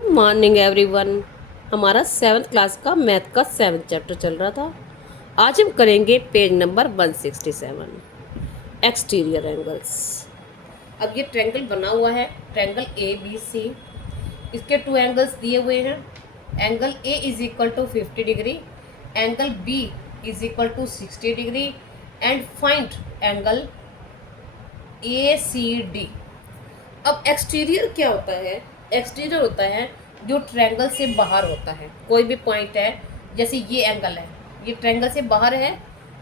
Good morning everyone. हमारा 7th class का math का 7th चैप्टर चल रहा था। आज हम करेंगे पेज नंबर 167, एक्सटीरियर एंगल्स। अब ये ट्रायंगल बना हुआ है, ट्रायंगल ए बी सी। इसके 2 एंगल्स दिए हुए हैं। Angle A is equal to 50 degree, angle B is equal to 60 degree and find angle A C D. अब एक्सटीरियर क्या होता है? एक्सटीरियर होता है जो ट्रायंगल से बाहर होता है। कोई भी पॉइंट है, जैसे ये एंगल है, ये ट्रायंगल से बाहर है,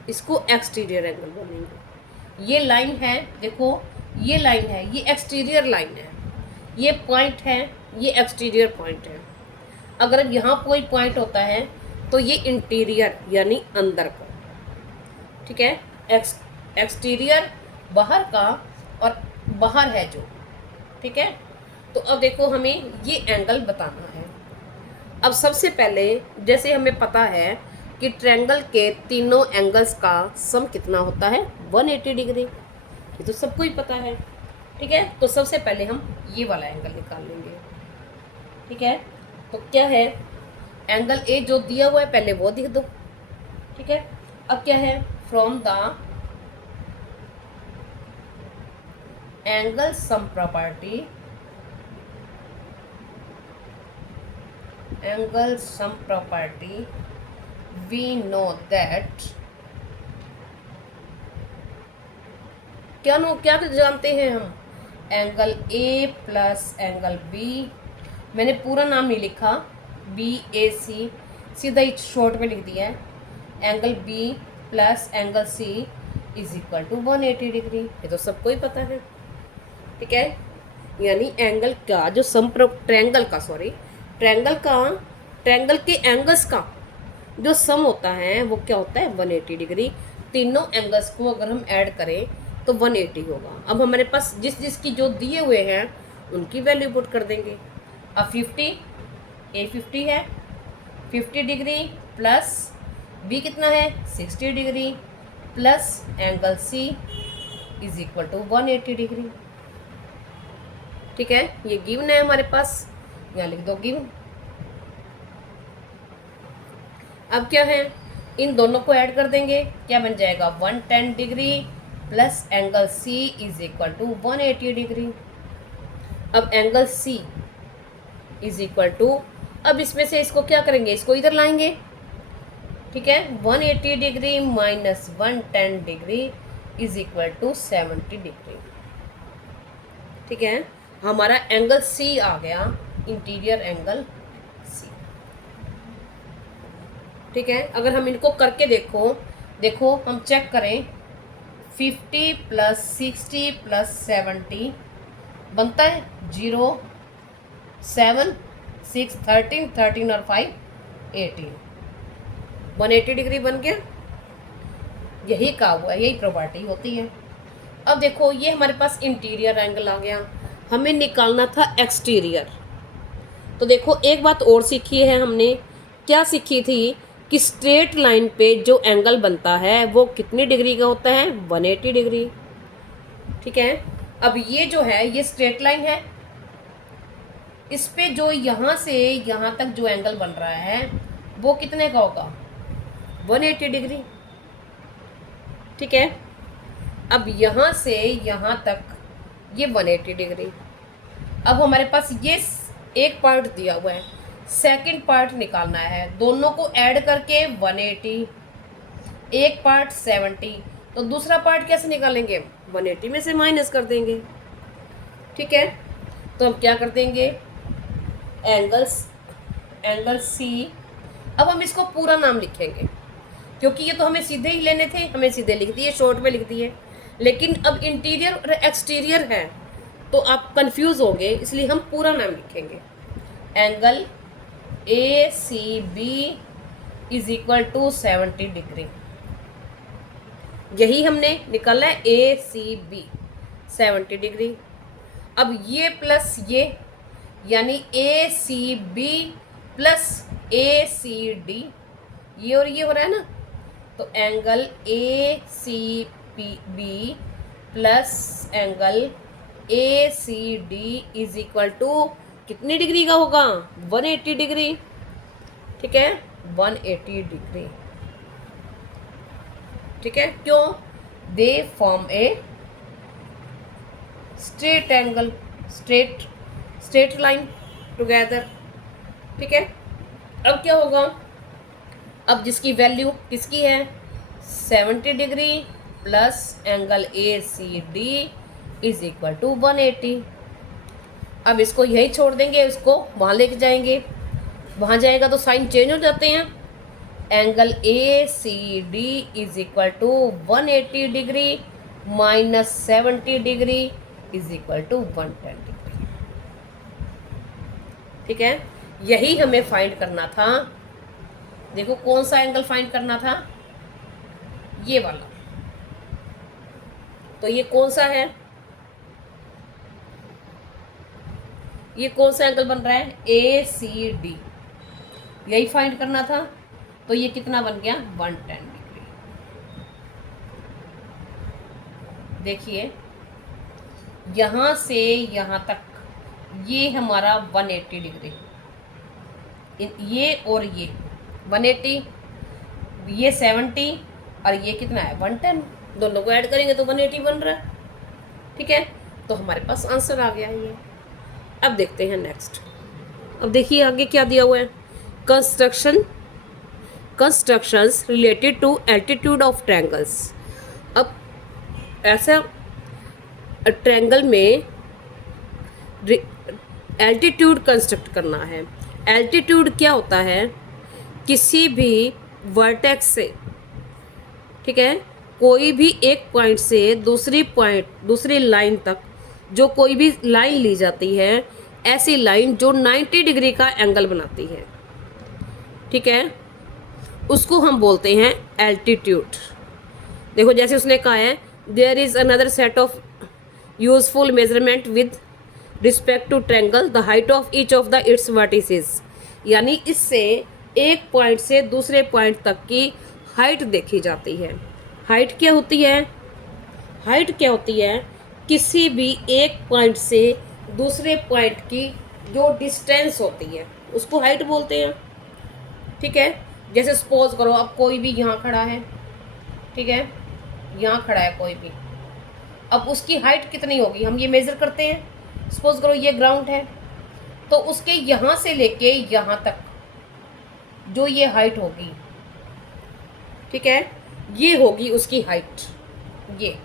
इसको एक्सटीरियर एंगल बोलेंगे। ये लाइन है, देखो ये लाइन है, ये एक्सटीरियर लाइन है। ये पॉइंट है, ये एक्सटीरियर पॉइंट है। अगर यहाँ कोई पॉइंट होता है तो ये इंटीरियर यानी अंदर का, ठीक है। एक्सटीरियर बाहर का और बाहर है जो, ठीक है। तो अब देखो हमें ये एंगल बताना है। अब सबसे पहले जैसे हमें पता है कि ट्रायंगल के तीनों एंगल्स का सम कितना होता है, 180 डिग्री। ये तो सबको ही पता है, ठीक है। तो सबसे पहले हम ये वाला एंगल निकाल लेंगे, ठीक है। तो क्या है, एंगल ए जो दिया हुआ है पहले वो लिख दो, ठीक है। अब क्या है, from the angle sum property, angle sum property, we know that क्या जानते हैं हम, angle A plus angle B. मैंने पूरा नाम नहीं लिखा, बी ए सी, सीधा ही शॉर्ट में लिख दिया है। Angle B plus angle C is equal to 180 degree. ये तो सबको ही पता है, ठीक है। यानी एंगल का जो सम ट्रायंगल के एंगल्स का जो सम होता है वो क्या होता है, 180 डिग्री। तीनों एंगल्स को अगर हम ऐड करें तो 180 होगा। अब हमारे पास जिसकी जो दिए हुए हैं उनकी वैल्यू पुट कर देंगे। अब 50 है 50 डिग्री प्लस बी कितना है 60 degree plus angle C is equal to 180 degree, ठीक है। ये गिवन है हमारे पास, यहाँ लिख दो गिवन। अब क्या है, इन दोनों को ऐड कर देंगे, क्या बन जाएगा 110 degree plus angle C is equal to 180 degree. अब angle C is equal to, अब इसमें से इसको क्या करेंगे, इसको इधर लाएंगे, ठीक है। 180 degree minus 110 degree is equal to 70 degree, ठीक है। हमारा एंगल सी आ गया, इंटीरियर एंगल सी, ठीक है। अगर हम इनको करके देखो हम चेक करें, 50 प्लस 60 प्लस 70 बनता है 0, 7, 6, 13 और 5 18, 180 डिग्री बन गया। यही कहा हुआ है, यही प्रॉपर्टी होती है। अब देखो ये हमारे पास इंटीरियर एंगल आ गया, हमें निकालना था एक्सटीरियर। तो देखो एक बात और सीखी है हमने, क्या सीखी थी कि स्ट्रेट लाइन पे जो एंगल बनता है वो कितनी डिग्री का होता है, 180 डिग्री, ठीक है। अब ये जो है ये स्ट्रेट लाइन है, इस पे जो यहाँ से यहाँ तक जो एंगल बन रहा है वो कितने का होगा, 180 डिग्री, ठीक है। अब यहाँ से यहाँ तक ये 180 डिग्री। अब हमारे पास ये एक पार्ट दिया हुआ है, सेकंड पार्ट निकालना है, दोनों को ऐड करके 180, एक पार्ट 70, तो दूसरा पार्ट कैसे निकालेंगे, 180 में से माइनस कर देंगे, ठीक है। तो हम क्या कर देंगे, एंगल सी। अब हम इसको पूरा नाम लिखेंगे, क्योंकि ये तो हमें सीधे ही लेने थे, हमें सीधे लिख दिए, शॉर्ट में लिख दिए। लेकिन अब इंटीरियर और एक्सटीरियर है तो आप कंफ्यूज होंगे, इसलिए हम पूरा नाम लिखेंगे। Angle A C B is equal to 70 degree, यही हमने निकाला है, ए सी बी 70 डिग्री। अब ये प्लस ये, यानी A C B plus A C D, ये और ये हो रहा है ना, तो angle A C B plus angle A C D is equal to कितनी डिग्री का होगा, 180 डिग्री। ठीक है, 180 डिग्री। ठीक है, क्यों, they form a straight angle, straight line together. ठीक है, अब क्या होगा, अब जिसकी वैल्यू किसकी है, 70 degree plus angle A C D is equal to 180। अब इसको यही छोड़ देंगे, इसको वहाँ लेके जाएंगे, वहाँ जाएगा तो साइन चेंज हो जाते हैं। Angle A C D is equal to 180 degree minus 70 degree is equal to 110 degree. ठीक है, यही हमें फाइंड करना था। देखो कौन सा एंगल फाइंड करना था, ये वाला। तो ये कौन सा है, ये कौन सा एंगल बन रहा है, ए सी डी, यही फाइंड करना था। तो ये कितना बन गया, 110 डिग्री। देखिए यहां से यहां तक ये हमारा 180 डिग्री, ये और ये 180, ये 70 और ये कितना है 110, दोनों को ऐड करेंगे तो 180 बन रहा है। ठीक है, तो हमारे पास आंसर आ गया ये। अब देखते हैं नेक्स्ट। अब देखिए आगे क्या दिया हुआ है, constructions related to altitude of triangles. अब ऐसा ट्रायंगल में एल्टीट्यूड कंस्ट्रक्ट करना है। एल्टीट्यूड क्या होता है, किसी भी वर्टेक्स से, ठीक है, कोई भी एक पॉइंट से दूसरी लाइन तक जो कोई भी लाइन ली जाती है, ऐसी लाइन जो 90 डिग्री का एंगल बनाती है, ठीक है, उसको हम बोलते हैं एल्टीट्यूड। देखो जैसे उसने कहा है, there is another set of useful measurement with respect to triangle, the height of each of the its vertices. यानी इससे एक पॉइंट से दूसरे पॉइंट तक की हाइट देखी जाती है। हाइट क्या होती है, हाइट क्या होती है, किसी भी एक पॉइंट से दूसरे पॉइंट की जो डिस्टेंस होती है उसको हाइट बोलते हैं। ठीक है, जैसे सपोज करो अब कोई भी यहाँ खड़ा है, ठीक है, यहाँ खड़ा है कोई भी, अब उसकी हाइट कितनी होगी हम ये मेज़र करते हैं। सपोज करो ये ग्राउंड है, तो उसके यहाँ से लेके यहाँ तक जो ये हाइट होगी, ठीक है, ये होगी उसकी हाइट। ये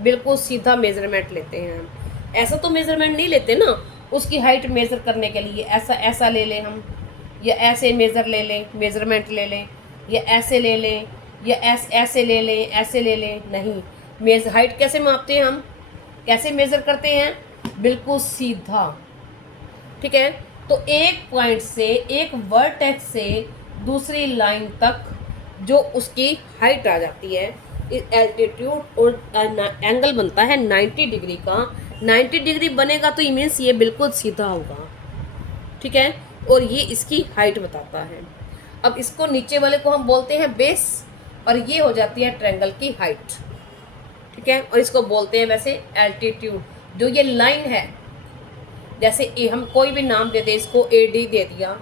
बिल्कुल सीधा मेजरमेंट लेते हैं हम, ऐसा तो मेजरमेंट नहीं लेते ना उसकी हाइट मेज़र करने के लिए, ऐसा ले लें हम, या ऐसे मेजरमेंट ले लें, या ऐसे ले लें, या ऐसे ले लें, ऐसे ले लें, नहीं। हाइट कैसे मापते हैं हम, कैसे मेज़र करते हैं, बिल्कुल सीधा। ठीक है, तो एक पॉइंट से, एक वर्टेक्स से दूसरी लाइन तक जो उसकी हाइट आ जाती है, एल्टीट्यूड और एंगल बनता है 90 डिग्री का। 90 डिग्री बनेगा तो ये मीन्स ये बिल्कुल सीधा होगा। ठीक है, और ये इसकी हाइट बताता है। अब इसको नीचे वाले को हम बोलते हैं बेस, और ये हो जाती है ट्रायंगल की हाइट। ठीक है, और इसको बोलते हैं वैसे एल्टीट्यूड। जो ये लाइन है, जैसे हम कोई भी नाम दे दे, इसको AD दे दिया,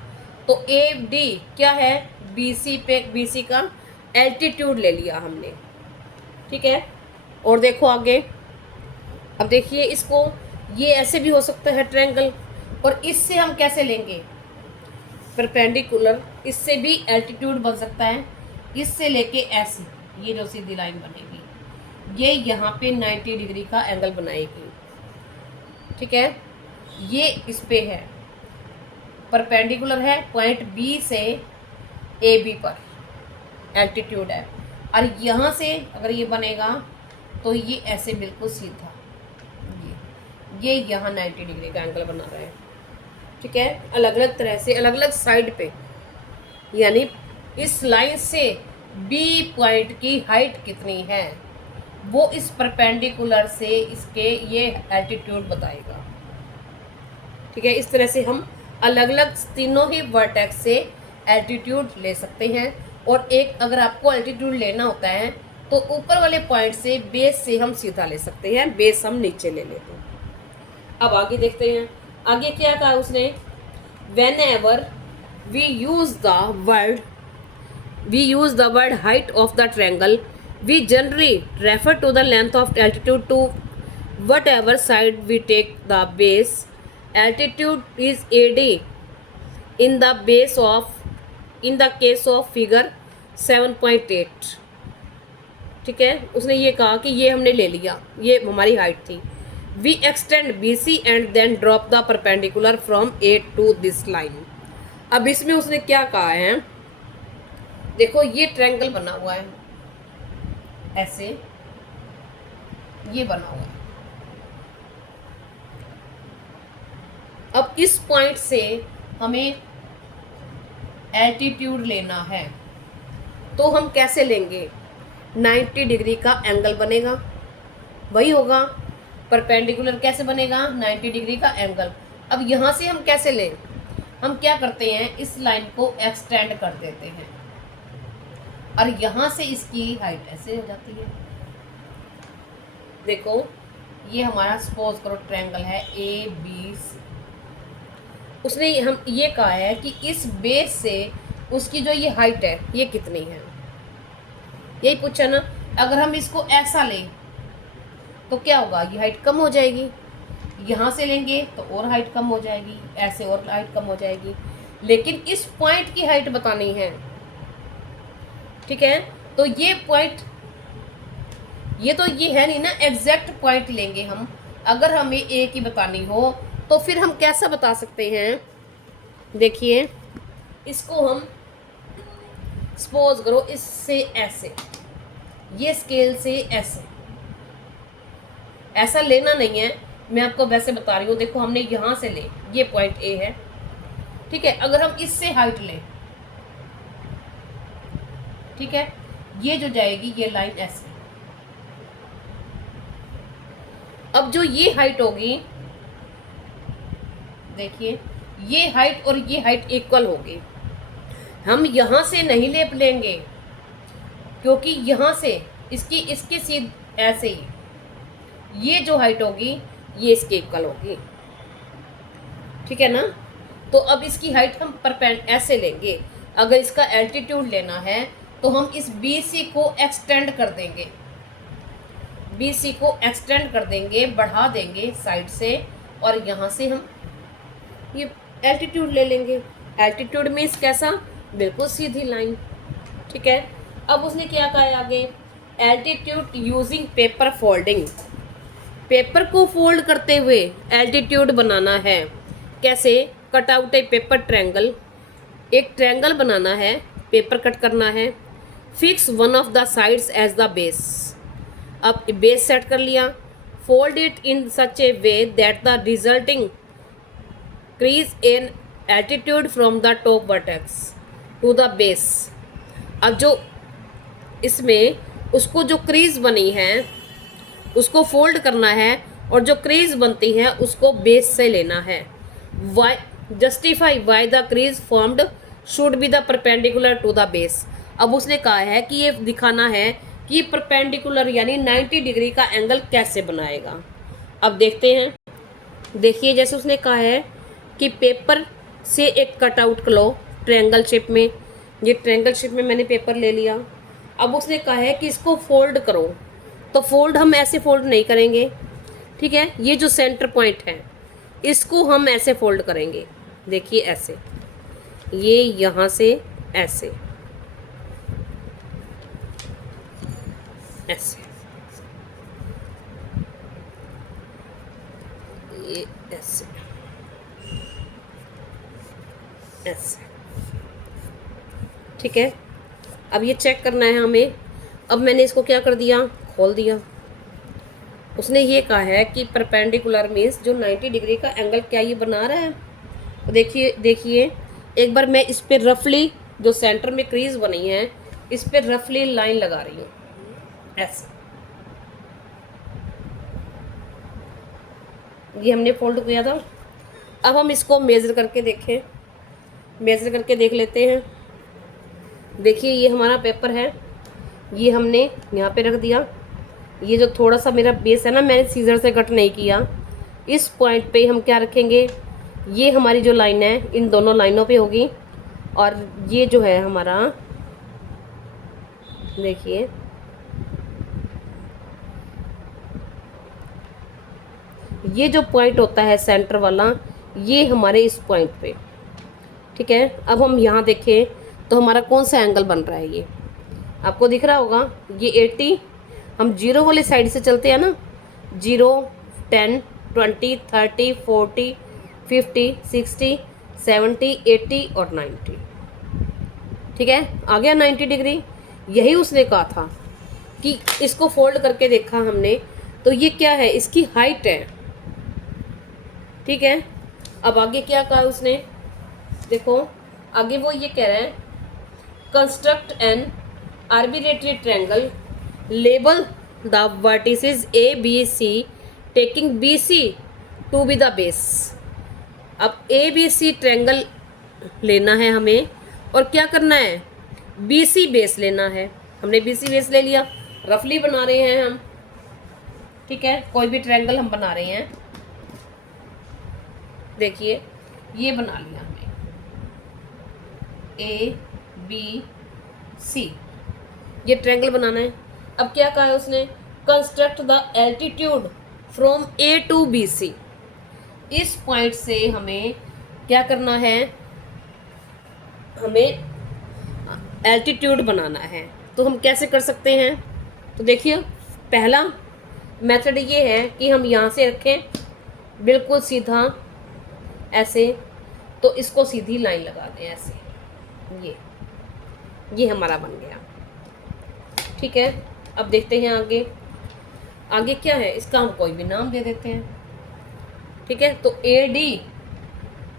तो AD क्या है, BC का एल्टीट्यूड ले लिया हमने। ठीक है, और देखो आगे, अब देखिए इसको, ये ऐसे भी हो सकता है ट्रायंगल, और इससे हम कैसे लेंगे, परपेंडिकुलर, इससे भी एल्टीट्यूड बन सकता है। इससे लेके ऐसे ये जो सीधी लाइन बनेगी, ये यहाँ पे 90 डिग्री का एंगल बनाएगी। ठीक है, ये इस पे है, परपेंडिकुलर है, पॉइंट B से AB पर एल्टीट्यूड है, और यहाँ से अगर ये बनेगा तो ये ऐसे बिल्कुल सीधा, ये यहाँ 90 डिग्री का एंगल बना रहा है। ठीक है, अलग अलग तरह से, अलग अलग साइड पे, यानी इस लाइन से B पॉइंट की हाइट कितनी है वो इस परपेंडिकुलर से इसके ये एल्टीट्यूड बताएगा। ठीक है, इस तरह से हम अलग अलग तीनों ही वर्टेक्स से एल्टीट्यूड ले सकते हैं। और एक अगर आपको एल्टीट्यूड लेना होता है तो ऊपर वाले पॉइंट से, बेस से हम सीधा ले सकते हैं, बेस हम नीचे ले लेते हैं। अब आगे देखते हैं, आगे क्या कहा उसने, whenever we use the word height of the triangle, we generally refer to the length of altitude to whatever side we take the base. Altitude is AD in the case of figure 7.8. ठीक है, उसने ये कहा कि ये हमने ले लिया, ये हमारी हाइट थी। We extend BC and then drop the perpendicular from A to this line. अब इसमें उसने क्या कहा है, देखो ये ट्रायंगल बना हुआ है ऐसे, ये बना हुआ है। अब इस पॉइंट से हमें एल्टीट्यूड लेना है, तो हम कैसे लेंगे, 90 डिग्री का एंगल बनेगा, वही होगा। परपेंडिकुलर कैसे बनेगा, 90 डिग्री का एंगल। अब यहाँ से हम कैसे लें, हम क्या करते हैं, इस लाइन को एक्सटेंड कर देते हैं और यहाँ से इसकी हाइट ऐसे हो जाती है। देखो ये हमारा सपोज करो ट्रायंगल है ABC। उसने हम ये कहा है कि इस बेस से उसकी जो ये हाइट है ये कितनी है, यही पूछा ना। अगर हम इसको ऐसा लें तो क्या होगा, ये हाइट कम हो जाएगी। यहाँ से लेंगे तो और हाइट कम हो जाएगी, ऐसे और हाइट कम हो जाएगी। लेकिन इस पॉइंट की हाइट बतानी है, ठीक है। तो ये पॉइंट, ये तो ये है नहीं ना, एग्जैक्ट पॉइंट लेंगे हम। अगर हमें ए की बतानी हो तो फिर हम कैसा बता सकते हैं, देखिए इसको हम सपोज करो इससे ऐसे, ये स्केल से ऐसे, ऐसा लेना नहीं है, मैं आपको वैसे बता रही हूँ। देखो हमने यहाँ से ले, ये पॉइंट ए है, ठीक है। अगर हम इससे हाइट लें, ठीक है, ये जो जाएगी ये लाइन ऐसे। अब जो ये हाइट होगी, देखिए ये हाइट और ये हाइट इक्वल होगी। हम यहाँ से नहीं ले लेंगे क्योंकि यहाँ से इसकी सीध ऐसे ही, ये जो हाइट होगी ये इसके इक्वल होगी, ठीक है ना। तो अब इसकी हाइट हम ऐसे लेंगे। अगर इसका एल्टीट्यूड लेना है तो हम इस BC को एक्सटेंड कर देंगे, BC को एक्सटेंड कर देंगे, बढ़ा देंगे साइड से, और यहाँ से हम ये एल्टीट्यूड ले लेंगे। एल्टीट्यूड मीन्स कैसा, बिल्कुल सीधी लाइन, ठीक है। अब उसने क्या कहा है आगे, altitude using paper folding. Paper को फोल्ड करते हुए एल्टीट्यूड बनाना है। कैसे, cut out a paper triangle, एक ट्रायंगल बनाना है, पेपर कट करना है। Fix one of the sides as the base, अब बेस सेट कर लिया। Fold it in such a way that the resulting crease in altitude from the top vertex to the base. अब जो इसमें उसको जो क्रीज बनी है उसको फोल्ड करना है, और जो क्रीज बनती है उसको बेस से लेना है। Why justify why the crease formed should be the perpendicular to the base. अब उसने कहा है कि ये दिखाना है कि परपेंडिकुलर यानी 90 डिग्री का एंगल कैसे बनाएगा। अब देखते हैं, देखिए जैसे उसने कहा है कि पेपर से एक कटआउट लो ट्रायंगल शेप में, ये ट्रायंगल शेप में मैंने पेपर ले लिया। अब उसने कहा है कि इसको फोल्ड करो, तो फोल्ड हम ऐसे फोल्ड नहीं करेंगे, ठीक है। ये जो सेंटर पॉइंट है इसको हम ऐसे फोल्ड करेंगे, देखिए ऐसे, ये यहाँ से ऐसे, ऐसे, ये ऐसे, ऐसे, ठीक है। अब ये चेक करना है हमें। अब मैंने इसको क्या कर दिया, खोल दिया। उसने ये कहा है कि परपेंडिकुलर मीन्स जो 90 डिग्री का एंगल क्या ये बना रहा है। तो देखिए एक बार मैं इस पर रफली जो सेंटर में क्रीज बनी है इस पर रफली लाइन लगा रही हूँ ऐसे। ये हमने फोल्ड किया था। अब हम इसको मेज़र करके देखें, मेज़र करके देख लेते हैं। देखिए ये हमारा पेपर है, ये हमने यहाँ पे रख दिया। ये जो थोड़ा सा मेरा बेस है ना, मैंने सीजर से कट नहीं किया, इस पॉइंट पे हम क्या रखेंगे, ये हमारी जो लाइन है इन दोनों लाइनों पे होगी, और ये जो है हमारा, देखिए ये जो पॉइंट होता है सेंटर वाला, ये हमारे इस पॉइंट पे, ठीक है। अब हम यहाँ देखें तो हमारा कौन सा एंगल बन रहा है, ये आपको दिख रहा होगा, ये 80, हम जीरो वाली साइड से चलते हैं ना, 0, 10, 20, 30, 40, 50, 60, 70, 80 और 90, ठीक है। आ गया 90 डिग्री। यही उसने कहा था कि इसको फोल्ड करके देखा हमने, तो ये क्या है, इसकी हाइट है, ठीक है। अब आगे क्या कहा उसने, देखो आगे वो ये कह रहा है, construct an arbitrary triangle, label the vertices A B C taking B C to be the base. अब ए बी सी ट्रायंगल लेना है हमें, और क्या करना है, बी सी बेस लेना है। हमने बी सी बेस ले लिया, रफली बना रहे हैं हम, ठीक है। कोई भी ट्रायंगल हम बना रहे हैं, देखिए ये बना लिया हमने, ए बी सी, ये ट्रायंगल बनाना है। अब क्या कहा है उसने, construct the altitude from A to B C. इस पॉइंट से हमें क्या करना है, हमें एल्टीट्यूड बनाना है। तो हम कैसे कर सकते हैं, तो देखिए पहला मेथड ये है कि हम यहाँ से रखें बिल्कुल सीधा ऐसे, तो इसको सीधी लाइन लगा दें ऐसे, ये हमारा बन गया, ठीक है। अब देखते हैं आगे, आगे क्या है, इसका हम कोई भी नाम दे देते हैं, ठीक है। तो ए डी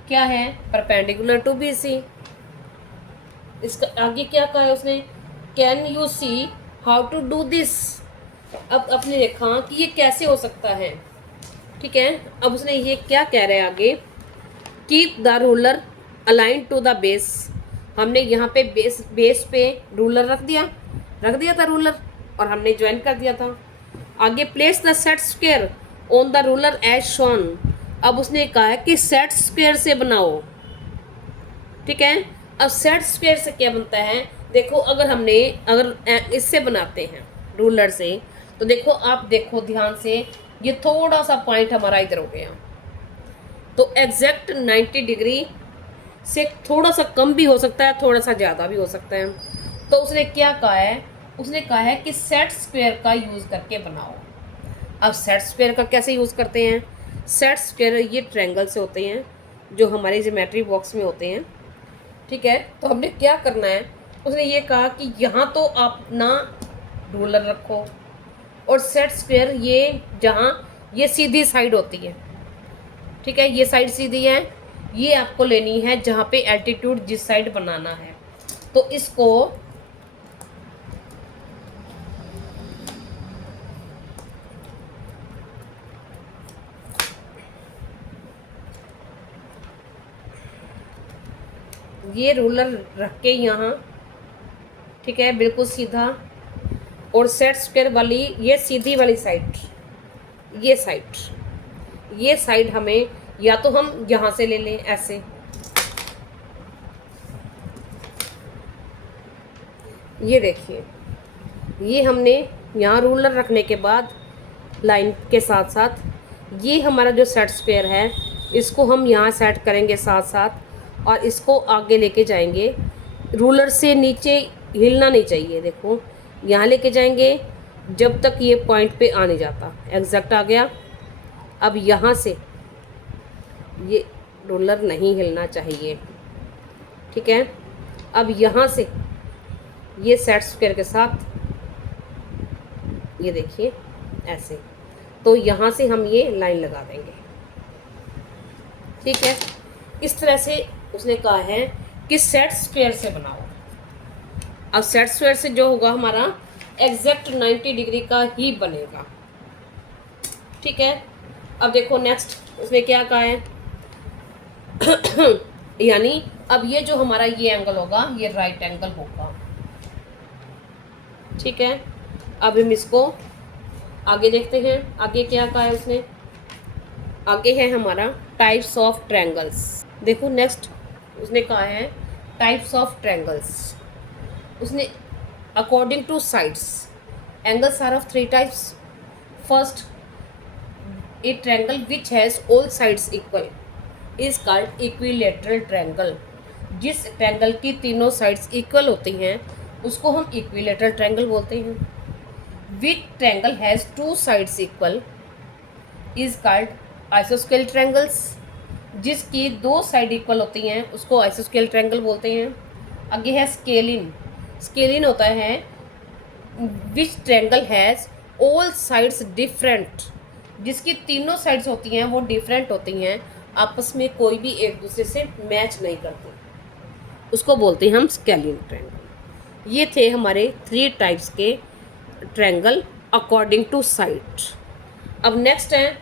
क्या है, परपेंडिकुलर टू बी सी। इसका आगे क्या कहा है उसने, can you see how to do this. अब अपने देखा कि ये कैसे हो सकता है, ठीक है। अब उसने ये क्या कह रहा है आगे, keep the ruler align to the base. हमने यहाँ पे बेस पे रूलर रख दिया था रूलर, और हमने ज्वाइन कर दिया था। आगे place the set square on the ruler as shown. अब उसने कहा है कि सेट स्क्वायर से बनाओ, ठीक है। अब सेट स्क्वायर से क्या बनता है, देखो अगर इससे बनाते हैं रूलर से, तो देखो आप देखो ध्यान से, ये थोड़ा सा पॉइंट हमारा इधर हो गया, तो एग्जैक्ट 90 डिग्री से थोड़ा सा कम भी हो सकता है, थोड़ा सा ज़्यादा भी हो सकता है। तो उसने क्या कहा है, उसने कहा है कि सेट स्क्वायर का यूज़ करके बनाओ। अब सेट स्क्वायर का कैसे यूज़ करते हैं, सेट स्क्वायर ये ट्रायंगल से होते हैं जो हमारे ज्योमेट्री बॉक्स में होते हैं, ठीक है। तो हमने क्या करना है, उसने ये कहा कि यहाँ तो आप ना रूलर रखो, और सेट स्क्वायर ये जहाँ ये सीधी साइड होती है, ठीक है, ये साइड सीधी है, ये आपको लेनी है जहाँ पे एल्टीट्यूड जिस साइड बनाना है। तो इसको ये रूलर रख के यहाँ, ठीक है, बिल्कुल सीधा, और सेट स्क्वायर वाली ये सीधी वाली साइड, ये साइड हमें या तो हम यहाँ से ले लें ऐसे, ये देखिए, ये हमने यहाँ रूलर रखने के बाद लाइन के साथ साथ ये हमारा जो सेट स्क्वायर है इसको हम यहाँ सेट करेंगे साथ साथ, और इसको आगे लेके जाएंगे। रूलर से नीचे हिलना नहीं चाहिए, देखो यहाँ लेके जाएंगे जब तक ये पॉइंट पे आ नहीं जाता, एग्जैक्ट आ गया। अब यहाँ से ये रूलर नहीं हिलना चाहिए, ठीक है। अब यहाँ से ये सेट स्क्वायर के साथ ये देखिए ऐसे, तो यहाँ से हम ये लाइन लगा देंगे, ठीक है। इस तरह से उसने कहा है कि सेट स्क्वायर से बनाओ। अब सेट स्क्वायर से जो होगा हमारा एग्जैक्ट 90 डिग्री का ही बनेगा, ठीक है। अब देखो नेक्स्ट उसने क्या कहा है यानी अब ये जो हमारा ये एंगल होगा ये राइट एंगल होगा, ठीक है। अब हम इसको आगे देखते हैं, आगे क्या कहा है उसने, आगे है हमारा टाइप्स ऑफ ट्रायंगल्स। देखो नेक्स्ट उसने कहा है टाइप्स ऑफ ट्रायंगल्स। उसने according to sides angles are of three types. First, a triangle which has all sides equal is called equilateral triangle. जिस ट्रायंगल की तीनों साइड्स इक्वल होती हैं उसको हम इक्विलेटरल ट्रायंगल बोलते हैं। Which triangle has two sides equal is called आइसोस्केल ट्रायंगल्स। जिसकी दो साइड इक्वल होती हैं उसको आइसोस्केल ट्रायंगल बोलते हैं। आगे है स्केलिन। स्केलिन होता है which triangle has all sides different. जिसकी तीनों साइड्स होती हैं वो डिफरेंट होती हैं, आपस में कोई भी एक दूसरे से मैच नहीं करते, उसको बोलते हैं हम स्केलिन ट्रायंगल। ये थे हमारे थ्री टाइप्स के ट्रायंगल अकॉर्डिंग टू साइड। अब नेक्स्ट है,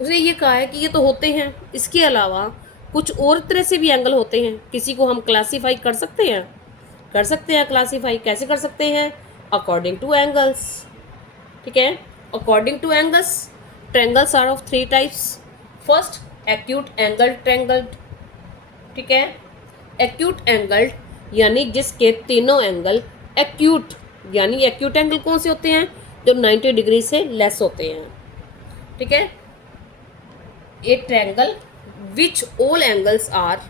उसने ये कहा है कि ये तो होते हैं, इसके अलावा कुछ और तरह से भी एंगल होते हैं। किसी को हम क्लासीफाई कर सकते हैं क्लासीफाई कैसे कर सकते हैं? According to angles. ठीक है, according to angles triangles are of three types. First, acute angle triangle. ठीक है, एक्यूट एंगल यानी जिसके तीनों एंगल एक्यूट, यानी एक्यूट एंगल कौन से होते हैं? जो 90 डिग्री से लेस होते हैं। ठीक है, a triangle which all angles are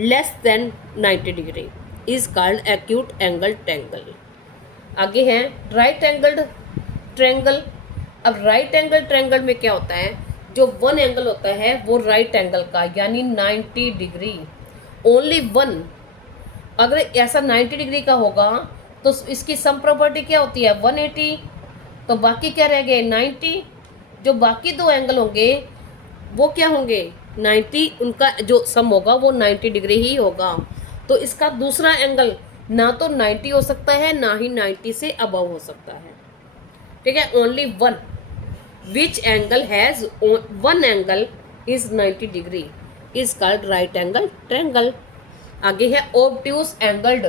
less than 90 degree is called acute angle triangle. आगे है राइट एंगल्ड ट्रायंगल। अब राइट एंगल ट्रायंगल में क्या होता है? जो वन एंगल होता है वो राइट एंगल का यानी 90 डिग्री, ओनली वन। अगर ऐसा 90 डिग्री का होगा तो इसकी सम प्रॉपर्टी क्या होती है? 180। तो बाकी क्या रह गए? 90। जो बाकी दो एंगल होंगे वो क्या होंगे? 90। उनका जो सम होगा वो 90 डिग्री ही होगा। तो इसका दूसरा एंगल ना तो 90 हो सकता है ना ही 90 से अबव हो सकता है। ठीक है, only one. Which angle has one angle is 90 degree is called right angle triangle. आगे है obtuse angled.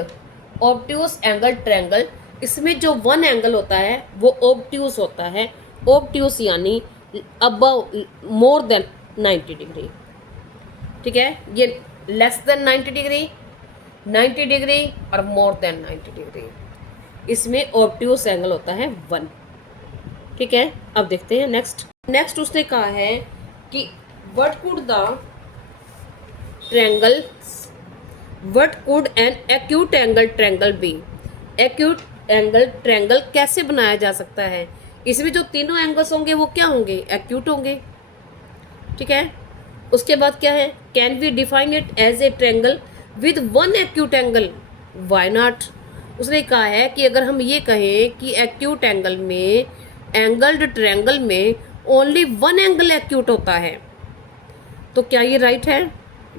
Obtuse angle triangle, इसमें जो वन एंगल होता है वो ऑब्ट्यूस होता है। ऑब्ट्यूस यानी अबव, मोर देन 90 डिग्री। ठीक है, ये लेस देन 90 डिग्री, 90 डिग्री और मोर देन 90 डिग्री, इसमें ऑब्ट्यूस एंगल होता है 1। ठीक है, अब देखते हैं नेक्स्ट उसने कहा है कि what could an acute angle triangle be. Acute angle triangle कैसे बनाया जा सकता है? इसमें जो तीनों एंगल्स होंगे वो क्या होंगे? एक्यूट होंगे। ठीक है, उसके बाद क्या है? Can we define it as a triangle with one acute angle? Why not. उसने कहा है कि अगर हम ये कहें कि एक्यूट एंगल में, एंगल्ड ट्रायंगल में ओनली वन एंगल एक्यूट होता है, तो क्या ये राइट है?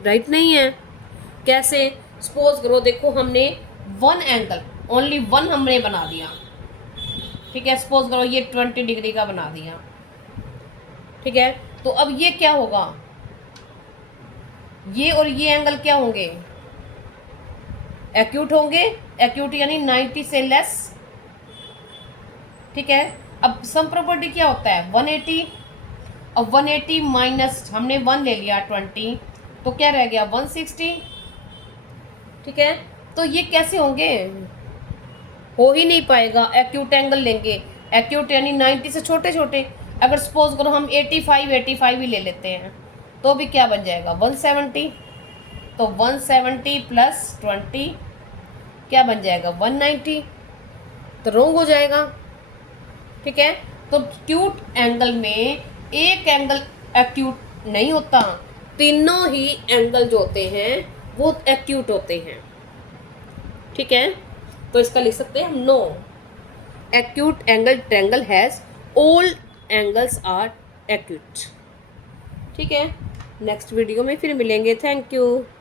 राइट नहीं है। कैसे? सपोज करो, देखो हमने वन एंगल, ओनली वन हमने बना दिया। ठीक है, सपोज करो ये 20 डिग्री का बना दिया। ठीक है, तो अब ये क्या होगा? ये और ये एंगल क्या होंगे? एक्यूट होंगे। एक्यूट यानी 90 से लेस। ठीक है, अब सम प्रॉपर्टी क्या होता है? 180। अब 180 माइनस हमने 1 ले लिया 20, तो क्या रह गया? 160। ठीक है, तो ये कैसे होंगे? हो ही नहीं पाएगा। एक्यूट एंगल लेंगे, एक्यूट यानी 90 से छोटे छोटे। अगर सपोज करो हम 85 ही ले लेते हैं तो भी क्या बन जाएगा? 170। तो 170 प्लस 20 क्या बन जाएगा? 190। तो रॉन्ग हो जाएगा। ठीक है, तो एक्यूट एंगल में एक एंगल एक्यूट नहीं होता, तीनों ही एंगल जो होते हैं वो एक्यूट होते हैं। ठीक है, तो इसका लिख सकते हैं हम no. Acute angle triangle has all angles are acute. ठीक है, नेक्स्ट वीडियो में फिर मिलेंगे। Thank you.